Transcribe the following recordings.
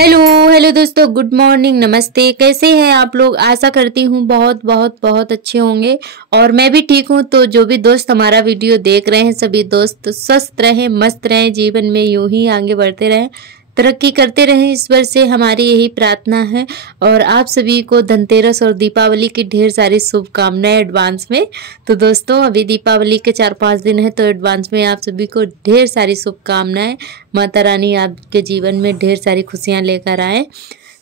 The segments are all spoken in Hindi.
हेलो हेलो दोस्तों, गुड मॉर्निंग, नमस्ते। कैसे हैं आप लोग? आशा करती हूँ बहुत बहुत बहुत अच्छे होंगे और मैं भी ठीक हूँ। तो जो भी दोस्त हमारा वीडियो देख रहे हैं, सभी दोस्त स्वस्थ रहें, मस्त रहें, जीवन में यूं ही आगे बढ़ते रहें, तरक्की करते रहें, ईश्वर से हमारी यही प्रार्थना है। और आप सभी को धनतेरस और दीपावली की ढेर सारी शुभकामनाएं एडवांस में। तो दोस्तों, अभी दीपावली के 4-5 दिन है, तो एडवांस में आप सभी को ढेर सारी शुभकामनाएं। माता रानी आपके जीवन में ढेर सारी खुशियां लेकर आए।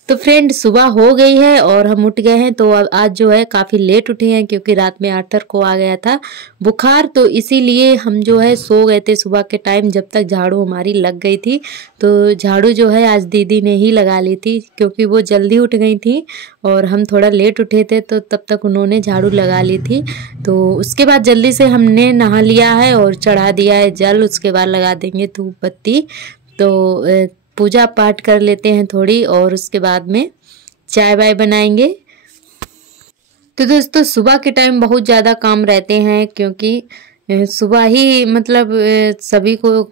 तो फ्रेंड, सुबह हो गई है और हम उठ गए हैं। तो आज जो है काफ़ी लेट उठे हैं, क्योंकि रात में आर्थर को आ गया था बुखार, तो इसीलिए हम जो है सो गए थे सुबह के टाइम, जब तक झाड़ू हमारी लग गई थी। तो झाड़ू जो है आज दीदी ने ही लगा ली थी, क्योंकि वो जल्दी उठ गई थी और हम थोड़ा लेट उठे थे, तो तब तक उन्होंने झाड़ू लगा ली थी। तो उसके बाद जल्दी से हमने नहा लिया है और चढ़ा दिया है जल। उसके बाद लगा देंगे धूप बत्ती। तो पूजा पाठ कर लेते हैं थोड़ी, और उसके बाद में चाय वाय बनाएंगे। तो दोस्तों, सुबह के टाइम बहुत ज़्यादा काम रहते हैं, क्योंकि सुबह ही मतलब सभी को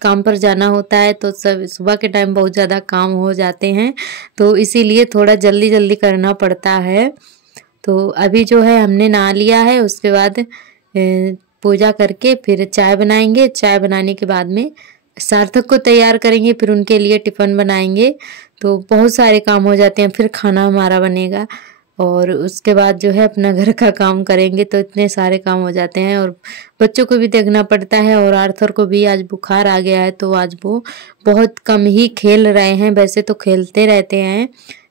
काम पर जाना होता है, तो सब सुबह के टाइम बहुत ज़्यादा काम हो जाते हैं, तो इसीलिए थोड़ा जल्दी जल्दी करना पड़ता है। तो अभी जो है हमने नहा लिया है, उसके बाद पूजा करके फिर चाय बनाएंगे। चाय बनाने के बाद में सार्थक को तैयार करेंगे, फिर उनके लिए टिफ़िन बनाएंगे। तो बहुत सारे काम हो जाते हैं, फिर खाना हमारा बनेगा और उसके बाद जो है अपना घर का काम करेंगे। तो इतने सारे काम हो जाते हैं और बच्चों को भी देखना पड़ता है। और आर्थर को भी आज बुखार आ गया है, तो आज वो बहुत कम ही खेल रहे हैं। वैसे तो खेलते रहते हैं,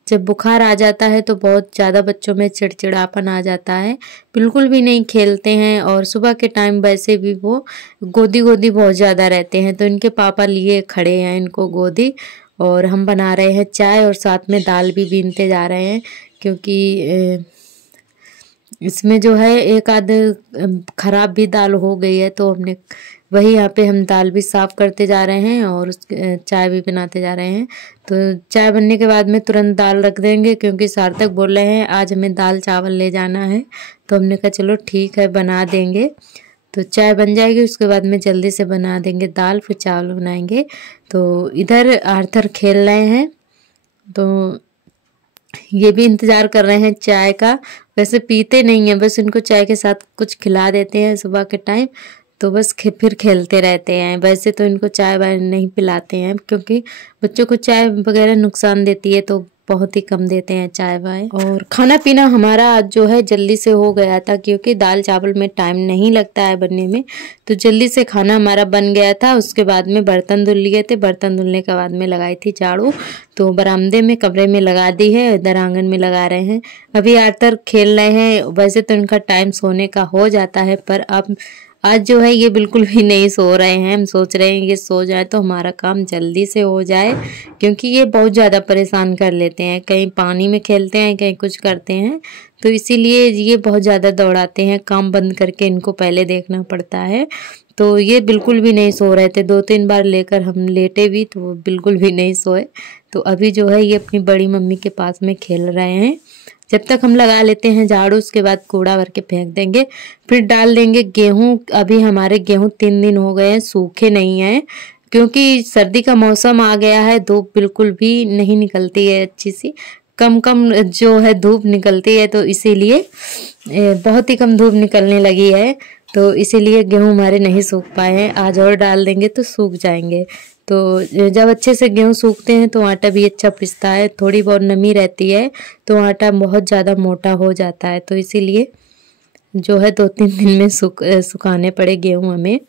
जब बुखार आ जाता है तो बहुत ज़्यादा बच्चों में चिड़चिड़ापन आ जाता है, बिल्कुल भी नहीं खेलते हैं। और सुबह के टाइम वैसे भी वो गोदी गोदी बहुत ज़्यादा रहते हैं, तो इनके पापा लिए खड़े हैं इनको गोदी। और हम बना रहे हैं चाय और साथ में दाल भी बीनते जा रहे हैं, क्योंकि इसमें जो है एक आध खराब भी दाल हो गई है, तो हमने वही यहाँ पे हम दाल भी साफ़ करते जा रहे हैं और चाय भी बनाते जा रहे हैं। तो चाय बनने के बाद में तुरंत दाल रख देंगे, क्योंकि सार्थक बोल रहे हैं आज हमें दाल चावल ले जाना है। तो हमने कहा चलो ठीक है, बना देंगे। तो चाय बन जाएगी, उसके बाद में जल्दी से बना देंगे दाल, फिर चावल बनाएंगे। तो इधर आर्थर खेल रहे हैं, तो ये भी इंतज़ार कर रहे हैं चाय का। वैसे पीते नहीं हैं, बस इनको चाय के साथ कुछ खिला देते हैं सुबह के टाइम, तो बस फिर खेलते रहते हैं। वैसे तो इनको चाय वाय नहीं पिलाते हैं, क्योंकि बच्चों को चाय वगैरह नुकसान देती है, तो बहुत ही कम देते हैं चाय वाय। और खाना पीना हमारा आज जो है जल्दी से हो गया था, क्योंकि दाल चावल में टाइम नहीं लगता है बनने में, तो जल्दी से खाना हमारा बन गया था। उसके बाद में बर्तन धुल लिए थे, बर्तन धुलने के बाद में लगाई थी झाड़ू, तो बरामदे में कमरे में लगा दी है, इधर आंगन में लगा रहे हैं। अभी आर्थर खेल रहे हैं। वैसे तो इनका टाइम सोने का हो जाता है, पर अब आज जो है ये बिल्कुल भी नहीं सो रहे हैं। हम सोच रहे हैं ये सो जाए तो हमारा काम जल्दी से हो जाए, क्योंकि ये बहुत ज़्यादा परेशान कर लेते हैं। कहीं पानी में खेलते हैं, कहीं कुछ करते हैं, तो इसीलिए ये बहुत ज़्यादा दौड़ाते हैं। काम बंद करके इनको पहले देखना पड़ता है। तो ये बिल्कुल भी नहीं सो रहे थे, 2-3 बार लेकर हम लेटे भी, तो वो बिल्कुल भी नहीं सोए। तो अभी जो है ये अपनी बड़ी मम्मी के पास में खेल रहे हैं। जब तक हम लगा लेते हैं झाड़ू, उसके बाद कूड़ा भर के फेंक देंगे, फिर डाल देंगे गेहूं। अभी हमारे गेहूं 3 दिन हो गए हैं, सूखे नहीं हैं, क्योंकि सर्दी का मौसम आ गया है। धूप बिल्कुल भी नहीं निकलती है अच्छी सी, कम कम जो है धूप निकलती है, तो इसीलिए बहुत ही कम धूप निकलने लगी है, तो इसीलिए गेहूं हमारे नहीं सूख पाए हैं। आज और डाल देंगे तो सूख जाएंगे। तो जब अच्छे से गेहूं सूखते हैं तो आटा भी अच्छा पिसता है, थोड़ी बहुत नमी रहती है तो आटा बहुत ज़्यादा मोटा हो जाता है, तो इसीलिए जो है 2-3 दिन में सुखाने पड़े गेहूं हमें।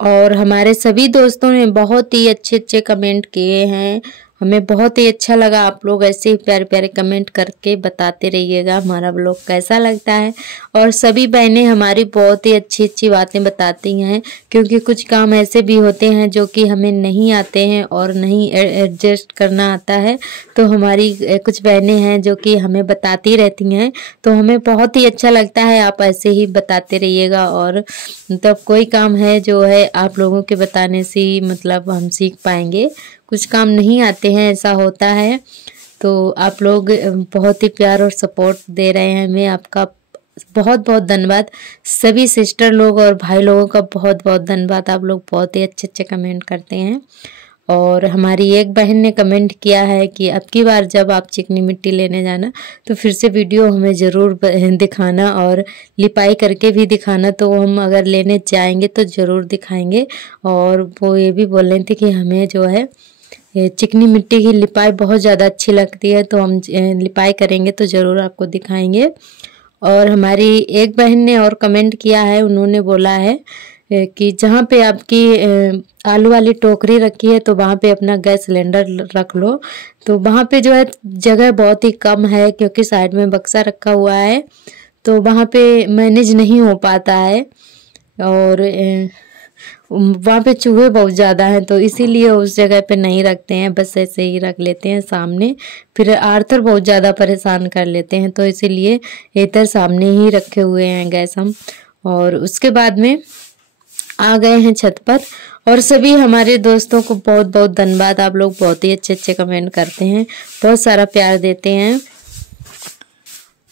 और हमारे सभी दोस्तों ने बहुत ही अच्छे अच्छे कमेंट किए हैं, हमें बहुत ही अच्छा लगा। आप लोग ऐसे ही प्यारे प्यारे कमेंट करके बताते रहिएगा हमारा ब्लॉग कैसा लगता है। और सभी बहनें हमारी बहुत ही अच्छी अच्छी बातें बताती हैं, क्योंकि कुछ काम ऐसे भी होते हैं जो कि हमें नहीं आते हैं और नहीं एडजस्ट करना आता है, तो हमारी कुछ बहनें हैं जो कि हमें बताती रहती हैं, तो हमें बहुत ही अच्छा लगता है। आप ऐसे ही बताते रहिएगा। और मतलब कोई काम है जो है आप लोगों के बताने से ही मतलब हम सीख पाएंगे, कुछ काम नहीं आते हैं, ऐसा होता है। तो आप लोग बहुत ही प्यार और सपोर्ट दे रहे हैं हमें, आपका बहुत बहुत धन्यवाद। सभी सिस्टर लोग और भाई लोगों का बहुत बहुत धन्यवाद। आप लोग बहुत ही अच्छे अच्छे कमेंट करते हैं। और हमारी एक बहन ने कमेंट किया है कि अब की बार जब आप चिकनी मिट्टी लेने जाना तो फिर से वीडियो हमें ज़रूर दिखाना और लिपाई करके भी दिखाना। तो हम अगर लेने जाएंगे तो ज़रूर दिखाएंगे। और वो ये भी बोल रहे थे कि हमें जो है चिकनी मिट्टी की लिपाई बहुत ज़्यादा अच्छी लगती है, तो हम लिपाई करेंगे तो ज़रूर आपको दिखाएंगे। और हमारी एक बहन ने और कमेंट किया है, उन्होंने बोला है कि जहाँ पे आपकी आलू वाली टोकरी रखी है तो वहाँ पे अपना गैस सिलेंडर रख लो। तो वहाँ पे जो है जगह बहुत ही कम है, क्योंकि साइड में बक्सा रखा हुआ है तो वहाँ पे मैनेज नहीं हो पाता है। और वहाँ पे चूहे बहुत ज़्यादा हैं, तो इसीलिए उस जगह पे नहीं रखते हैं, बस ऐसे ही रख लेते हैं सामने। फिर आर्थर बहुत ज़्यादा परेशान कर लेते हैं, तो इसीलिए इधर सामने ही रखे हुए हैं गैस हम। और उसके बाद में आ गए हैं छत पर। और सभी हमारे दोस्तों को बहुत बहुत धन्यवाद, आप लोग बहुत ही अच्छे अच्छे कमेंट करते हैं, बहुत सारा प्यार देते हैं।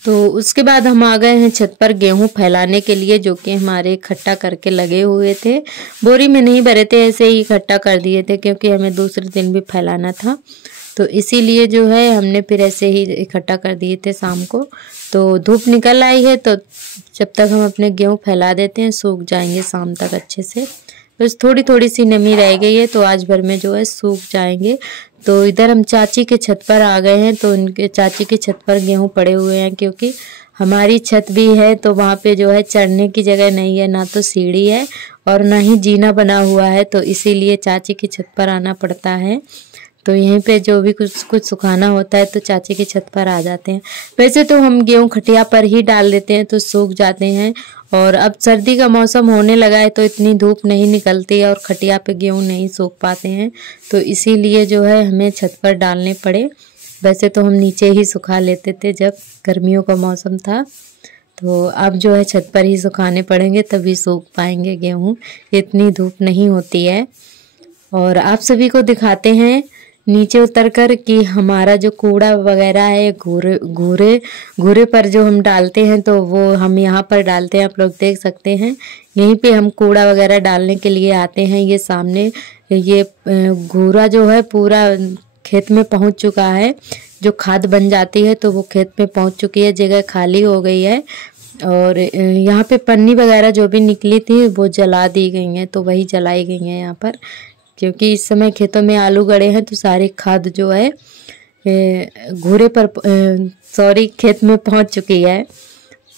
तो उसके बाद हम आ गए हैं छत पर गेहूं फैलाने के लिए, जो कि हमारे इकट्ठा करके लगे हुए थे। बोरी में नहीं भरे थे, ऐसे ही इकट्ठा कर दिए थे, क्योंकि हमें दूसरे दिन भी फैलाना था। तो इसीलिए जो है हमने फिर ऐसे ही इकट्ठा कर दिए थे शाम को। तो धूप निकल आई है, तो जब तक हम अपने गेहूं फैला देते हैं, सूख जाएंगे शाम तक अच्छे से। बस थोड़ी थोड़ी सी नमी रह गई है, तो आज भर में जो है सूख जाएंगे। तो इधर हम चाची के छत पर आ गए हैं, तो उनके चाची की छत पर गेहूं पड़े हुए हैं, क्योंकि हमारी छत भी है तो वहाँ पे जो है चढ़ने की जगह नहीं है, ना तो सीढ़ी है और ना ही जीना बना हुआ है, तो इसीलिए चाची की छत पर आना पड़ता है। तो यहीं पे जो भी कुछ सुखाना होता है तो चाची की छत पर आ जाते हैं। वैसे तो हम गेहूं खटिया पर ही डाल देते हैं तो सूख जाते हैं। और अब सर्दी का मौसम होने लगा है तो इतनी धूप नहीं निकलती है और खटिया पे गेहूं नहीं सूख पाते हैं, तो इसीलिए जो है हमें छत पर डालने पड़े। वैसे तो हम नीचे ही सुखा लेते थे जब गर्मियों का मौसम था, तो अब जो है छत पर ही सुखाने पड़ेंगे, तभी सूख पाएंगे गेहूँ, इतनी धूप नहीं होती है। और आप सभी को दिखाते हैं नीचे उतरकर कि हमारा जो कूड़ा वगैरह है घूरे पर जो हम डालते हैं, तो वो हम यहाँ पर डालते हैं। आप लोग देख सकते हैं, यहीं पे हम कूड़ा वगैरह डालने के लिए आते हैं। ये सामने ये घूरा जो है पूरा खेत में पहुँच चुका है, जो खाद बन जाती है तो वो खेत में पहुँच चुकी है, जगह खाली हो गई है। और यहाँ पे पन्नी वगैरह जो भी निकली थी वो जला दी गई हैं, तो वही जलाई गई हैं यहाँ पर, क्योंकि इस समय खेतों में आलू गड़े हैं तो सारी खाद जो है घूरे पर खेत में पहुंच चुकी है,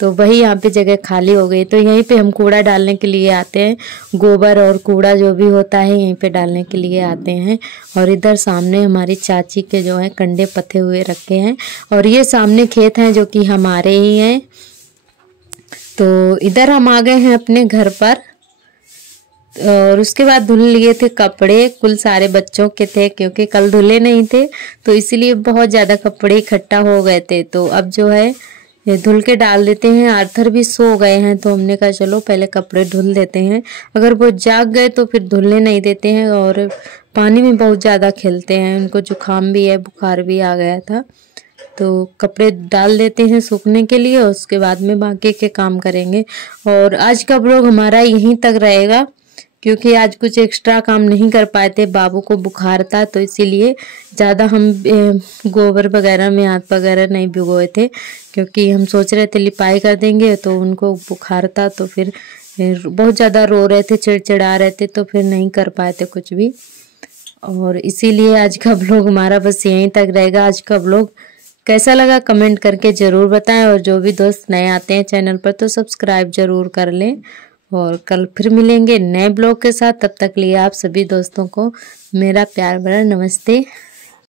तो वही यहाँ पे जगह खाली हो गई। तो यहीं पे हम कूड़ा डालने के लिए आते हैं, गोबर और कूड़ा जो भी होता है यहीं पे डालने के लिए आते हैं। और इधर सामने हमारी चाची के जो है कंडे पथे हुए रखे हैं, और ये सामने खेत हैं जो कि हमारे ही हैं। तो इधर हम आ गए हैं अपने घर पर, और उसके बाद धुल लिए थे कपड़े, कुल सारे बच्चों के थे, क्योंकि कल धुले नहीं थे तो इसलिए बहुत ज़्यादा कपड़े इकट्ठा हो गए थे। तो अब जो है धुल के डाल देते हैं। आर्थर भी सो गए हैं, तो हमने कहा चलो पहले कपड़े धुल देते हैं, अगर वो जाग गए तो फिर धुलने नहीं देते हैं। और पानी में बहुत ज़्यादा खेलते हैं, उनको जुकाम भी है, बुखार भी आ गया था। तो कपड़े डाल देते हैं सूखने के लिए, उसके बाद में बाकी के काम करेंगे। और आज का व्लॉग हमारा यहीं तक रहेगा, क्योंकि आज कुछ एक्स्ट्रा काम नहीं कर पाए थे, बाबू को बुखार था, तो इसीलिए ज़्यादा हम गोबर वगैरह में हाथ वगैरह नहीं भिगोए थे, क्योंकि हम सोच रहे थे लिपाई कर देंगे, तो उनको बुखार था तो फिर बहुत ज़्यादा रो रहे थे, चिड़चिड़ा रहे थे, तो फिर नहीं कर पाए थे कुछ भी। और इसीलिए आज का व्लॉग हमारा बस यहीं तक रहेगा। आज का व्लॉग कैसा लगा कमेंट करके ज़रूर बताएं, और जो भी दोस्त नए आते हैं चैनल पर तो सब्सक्राइब ज़रूर कर लें। और कल फिर मिलेंगे नए ब्लॉग के साथ, तब तक लिए आप सभी दोस्तों को मेरा प्यार भरा नमस्ते।